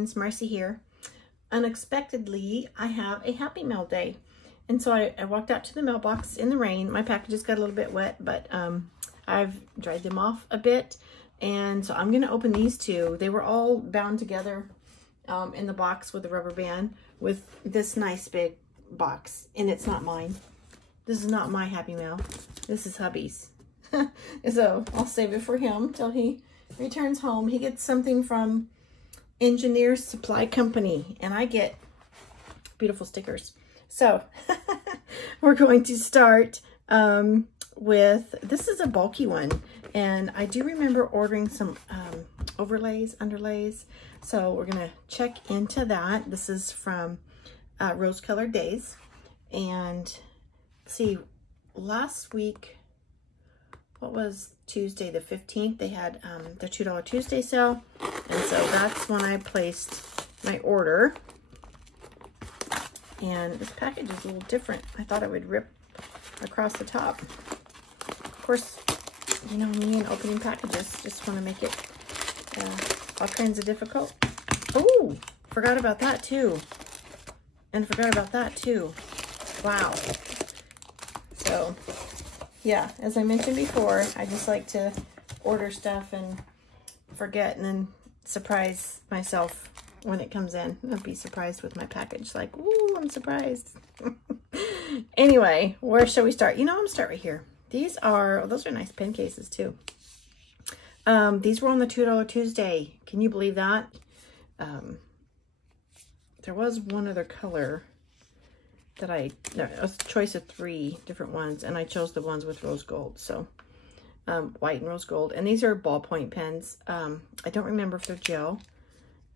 friends, Marcy here. Unexpectedly, I have a Happy Mail day. And so I walked out to the mailbox in the rain. My packages got a little bit wet, but I've dried them off a bit. And so I'm gonna open these two. They were all bound together in the box with a rubber band with this nice big box. And it's not mine. This is not my Happy Mail. This is hubby's. So I'll save it for him till he returns home. He gets something from Engineers Supply Company, and I get beautiful stickers. So we're going to start with, this is a bulky one, and I do remember ordering some overlays, underlays. So we're gonna check into that. This is from Rose Colored Daze. And see, last week, what was Tuesday the 15th, they had the $2 Tuesday sale, and so that's when I placed my order. And this package is a little different. I thought it would rip across the top. Of course, you know me and opening packages, just want to make it all kinds of difficult. Oh, forgot about that too. And forgot about that too. Wow. So yeah, as I mentioned before, I just like to order stuff and forget and then surprise myself when it comes in. I'll be surprised with my package, like, ooh, I'm surprised. Anyway, where shall we start? You know, I'm gonna start right here. These are, those are nice pen cases too. These were on the $2 Tuesday. Can you believe that? There was one other color that it was a choice of 3 different ones, and I chose the ones with rose gold. So white and rose gold, and these are ballpoint pens. I don't remember if they're gel.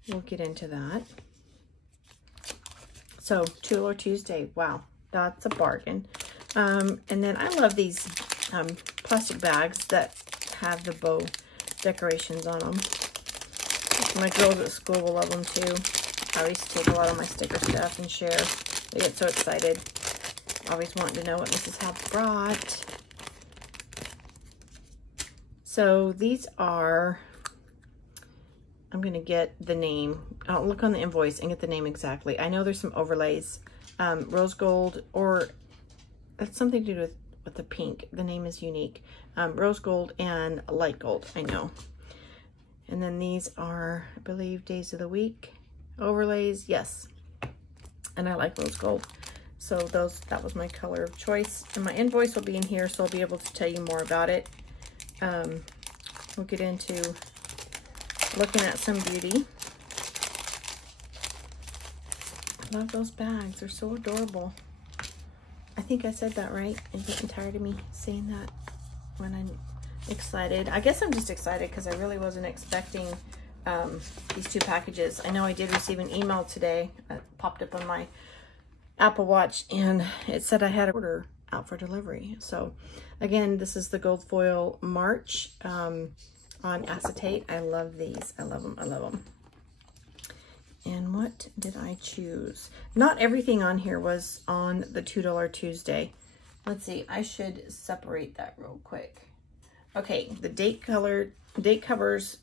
We'll get into that. So $2 Tuesday, wow, that's a bargain. And then I love these plastic bags that have the bow decorations on them. My girls at school will love them too. I always take a lot of my sticker stuff and share. They get so excited, always wanting to know what Mrs. Hobbs brought. So these are, I'm gonna get the name. I'll look on the invoice and get the name exactly. I know there's some overlays, rose gold, or that's something to do with the pink. The name is unique. Rose gold and light gold, I know. And then these are, I believe, days of the week overlays. Yes. And I like rose gold. So that was my color of choice. And my invoice will be in here, so I'll be able to tell you more about it. We'll get into looking at some beauty. I love those bags. They're so adorable. I think I said that right. Are you getting tired of me saying that when I'm excited? I guess I'm just excited because I really wasn't expecting these 2 packages. I know I did receive an email today. It popped up on my Apple Watch, and it said I had an order out for delivery. So again, this is the gold foil March on acetate. I love these. I love them. I love them. And what did I choose? Not everything on here was on the $2 Tuesday. Let's see. I should separate that real quick. Okay, the date covers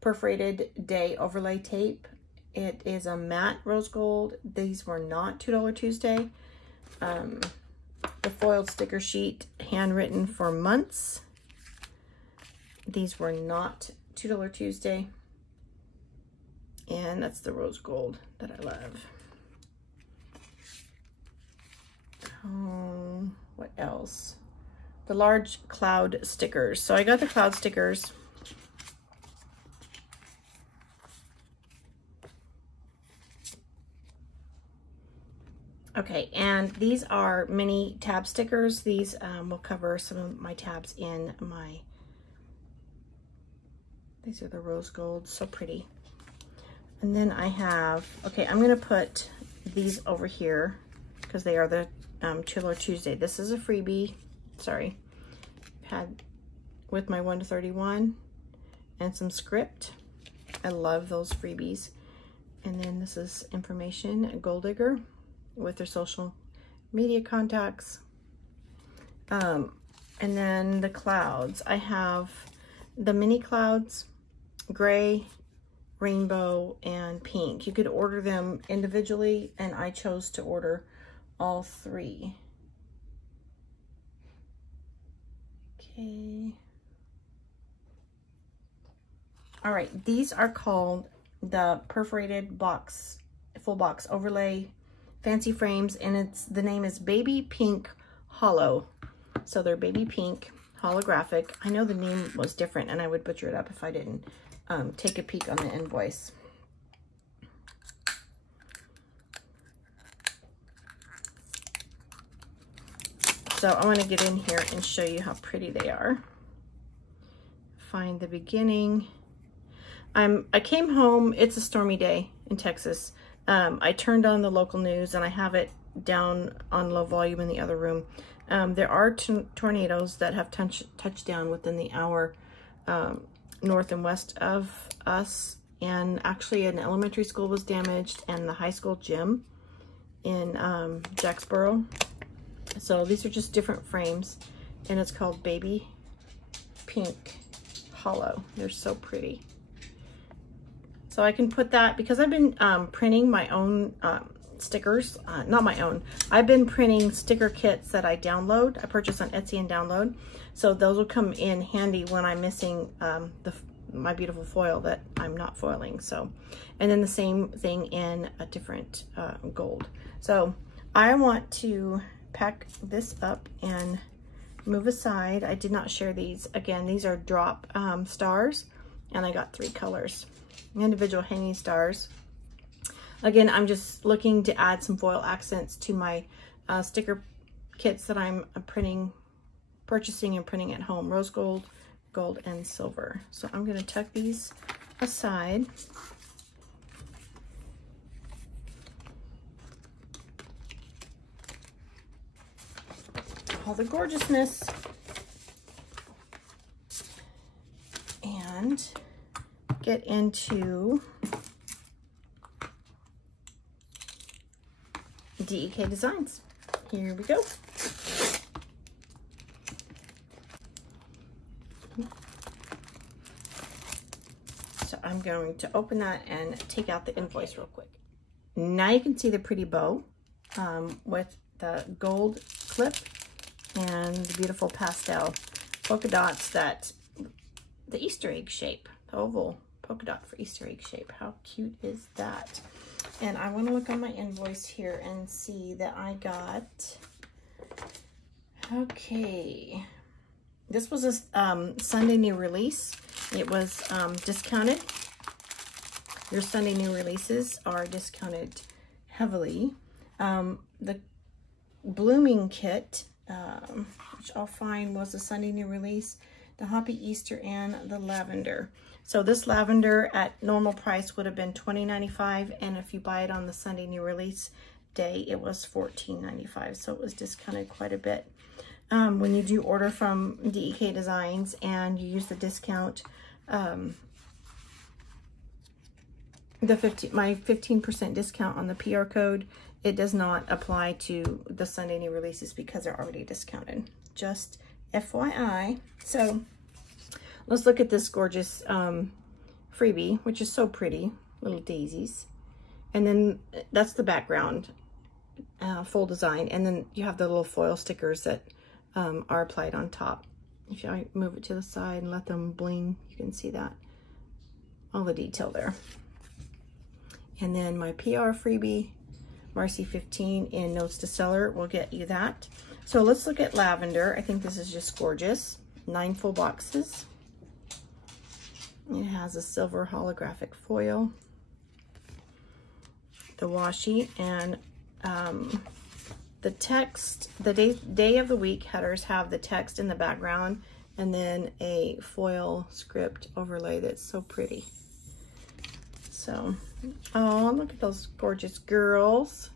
perforated day overlay tape. It is a matte rose gold. These were not $2 Tuesday. The foiled sticker sheet, handwritten for months. These were not $2 Tuesday. And that's the rose gold that I love. Oh, what else? The large cloud stickers. So I got the cloud stickers. Okay, and these are mini tab stickers. These will cover some of my tabs in my, these are the rose gold, so pretty. And then I have, okay, I'm gonna put these over here because they are the $2 Tuesday. This is a freebie, sorry. Had with my 1 to 31 and some script. I love those freebies. And then this is information, a gold digger with their social media contacts. And then the clouds. I have the mini clouds, gray, rainbow, and pink. You could order them individually, and I chose to order all three. Okay. All right, these are called the perforated box, full box overlay fancy frames, and the name is Baby Pink Hollow. So they're baby pink, holographic. I know the name was different, and I would butcher it up if I didn't take a peek on the invoice. So I want to get in here and show you how pretty they are. Find the beginning. I came home, it's a stormy day in Texas. I turned on the local news, and I have it down on low volume in the other room. There are tornadoes that have touched down within the hour north and west of us, and actually an elementary school was damaged and the high school gym in Jacksboro. So these are just different frames, and it's called Baby Pink Hollow. They're so pretty. So I can put that, because I've been printing my own stickers, not my own. I've been printing sticker kits that I download. I purchase on Etsy and download. So those will come in handy when I'm missing my beautiful foil that I'm not foiling. So, and then the same thing in a different gold. So I want to pack this up and move aside. I did not share these. Again, these are drop stars, and I got 3 colors. Individual hanging stars. Again, I'm just looking to add some foil accents to my sticker kits that I'm purchasing and printing at home. Rose gold, gold, and silver. So I'm going to tuck these aside. All the gorgeousness. And get into DEKdesigns. Here we go. So I'm going to open that and take out the invoice real quick. Now you can see the pretty bow with the gold clip and the beautiful pastel polka dots, that the Easter egg shape, the oval polka dot for Easter egg shape. How cute is that? And I want to look on my invoice here and see that I got, okay, this was a Sunday new release. It was discounted. Your Sunday new releases are discounted heavily. The blooming kit, which I'll find was a Sunday new release, the Hoppy Easter, and the lavender. So this lavender at normal price would have been $20.95, and if you buy it on the Sunday new release day, it was $14.95. So it was discounted quite a bit. When you do order from DEKdesigns and you use the discount, my 15% discount on the PR code, it does not apply to the Sunday new releases because they're already discounted. Just FYI. So let's look at this gorgeous freebie, which is so pretty, little daisies. And then that's the background, full design. And then you have the little foil stickers that are applied on top. If I move it to the side and let them bling, you can see that, all the detail there. And then my PR freebie, Marcy 15 in Notes to Seller, will get you that. So let's look at lavender. I think this is just gorgeous. 9 full boxes. It has a silver holographic foil, the washi, and the text, the day of the week headers have the text in the background, and then a foil script overlay that's so pretty. So, oh, look at those gorgeous girls.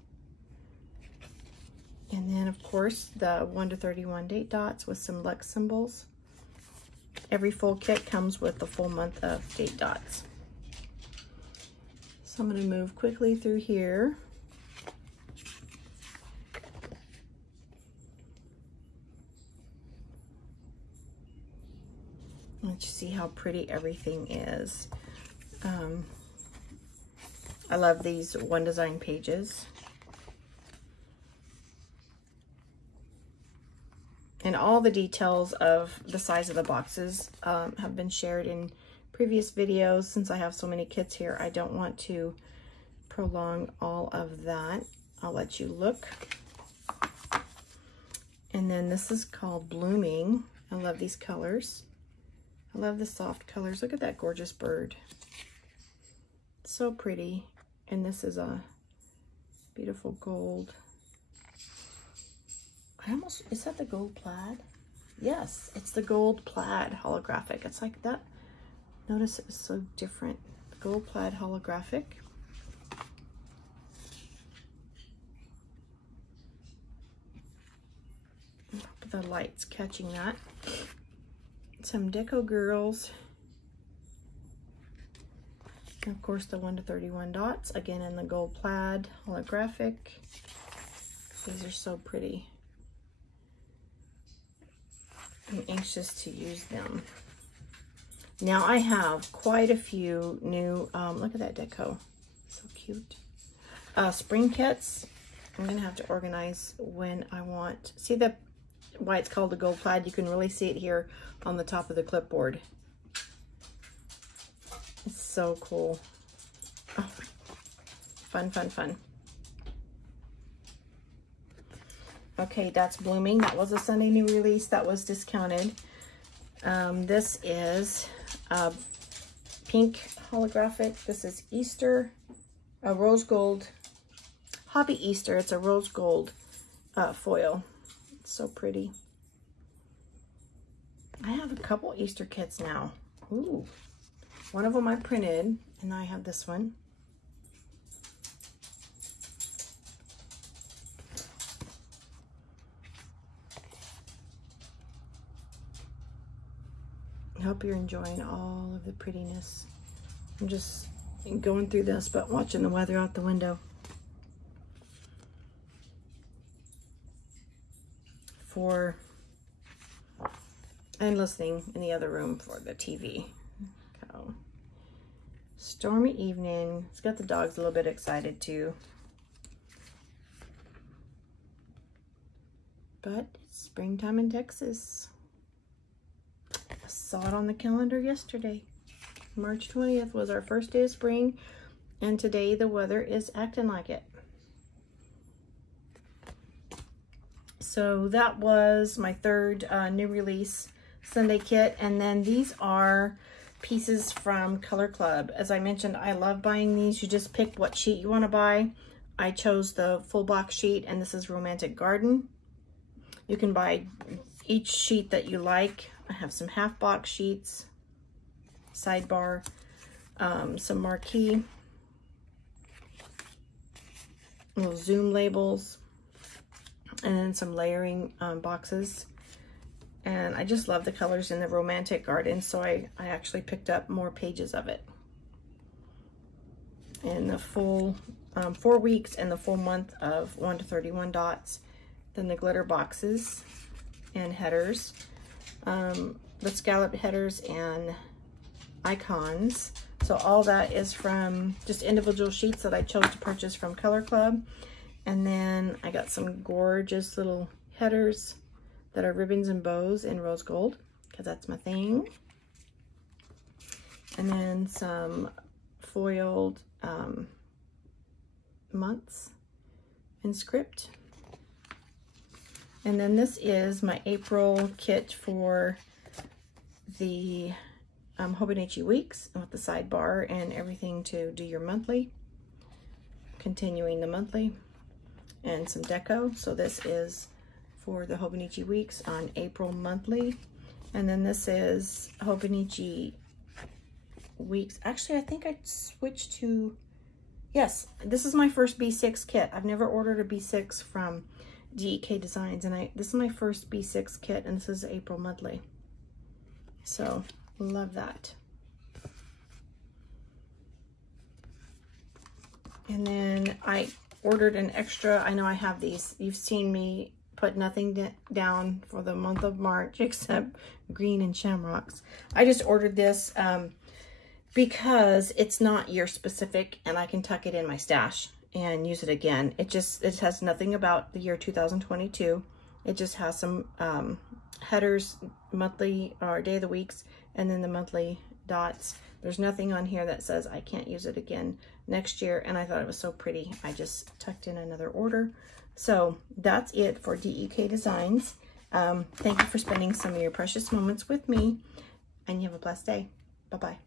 And then, of course, the 1 to 31 date dots with some luck symbols. Every full kit comes with the full month of date dots. So I'm going to move quickly through here. Let you see how pretty everything is. I love these one design pages. And all the details of the size of the boxes have been shared in previous videos. Since I have so many kits here, I don't want to prolong all of that. I'll let you look. And then this is called Blooming. I love these colors. I love the soft colors. Look at that gorgeous bird. So pretty. And this is a beautiful gold. Is that the gold plaid? Yes, it's the gold plaid holographic. It's like that. Notice it was so different. Gold plaid holographic. Hope the light's catching that. Some Deco Girls. And of course the 1 to 31 dots, again in the gold plaid holographic. These are so pretty. I'm anxious to use them. Now I have quite a few new, look at that deco, so cute. Spring kits. I'm gonna have to organize when I want. See why it's called the gold plaid? You can really see it here on the top of the clipboard. It's so cool. Oh, fun, fun, fun. Okay, that's Blooming. That was a Sunday new release that was discounted. This is pink holographic. This is Easter, a rose gold, Hobby Easter. It's a rose gold foil. It's so pretty. I have a couple Easter kits now. Ooh, one of them I printed, and I have this one. I hope you're enjoying all of the prettiness. I'm just going through this, but watching the weather out the window. And listening in the other room for the TV. So, stormy evening. It's got the dogs a little bit excited too. But it's springtime in Texas. I saw it on the calendar yesterday. March 20th was our first day of spring, and today the weather is acting like it. So that was my third new release Sunday kit, and then these are pieces from Color Club. As I mentioned, I love buying these. You just pick what sheet you want to buy. I chose the full box sheet, and this is Romantic Garden. You can buy each sheet that you like. I have some half box sheets, sidebar, some marquee, little zoom labels, and then some layering boxes. And I just love the colors in the Romantic Garden, so I actually picked up more pages of it. And the full 4 weeks and the full month of 1 to 31 dots. Then the glitter boxes and headers. The scalloped headers and icons. So all that is from just individual sheets that I chose to purchase from Color Club. And then I got some gorgeous little headers that are ribbons and bows in rose gold, because that's my thing. And then some foiled months in script. And then this is my April kit for the Hobonichi weeks with the sidebar and everything to do your monthly, continuing the monthly, and some deco. So this is for the Hobonichi weeks on April monthly. And then this is Hobonichi weeks. Actually, I think I switched to, yes, this is my first B6 kit. I've never ordered a B6 from DEKdesigns, and this is my first B6 kit, and this is April monthly. So love that. And then I ordered an extra. I know I have these. You've seen me put nothing down for the month of March except green and shamrocks. I just ordered this because it's not year specific and I can tuck it in my stash and use it again. It has nothing about the year 2022. It just has some headers, monthly or day of the weeks, and then the monthly dots. There's nothing on here that says I can't use it again next year, and I thought it was so pretty. I just tucked in another order. So that's it for DEKdesigns. Thank you for spending some of your precious moments with me, and you have a blessed day. Bye-bye.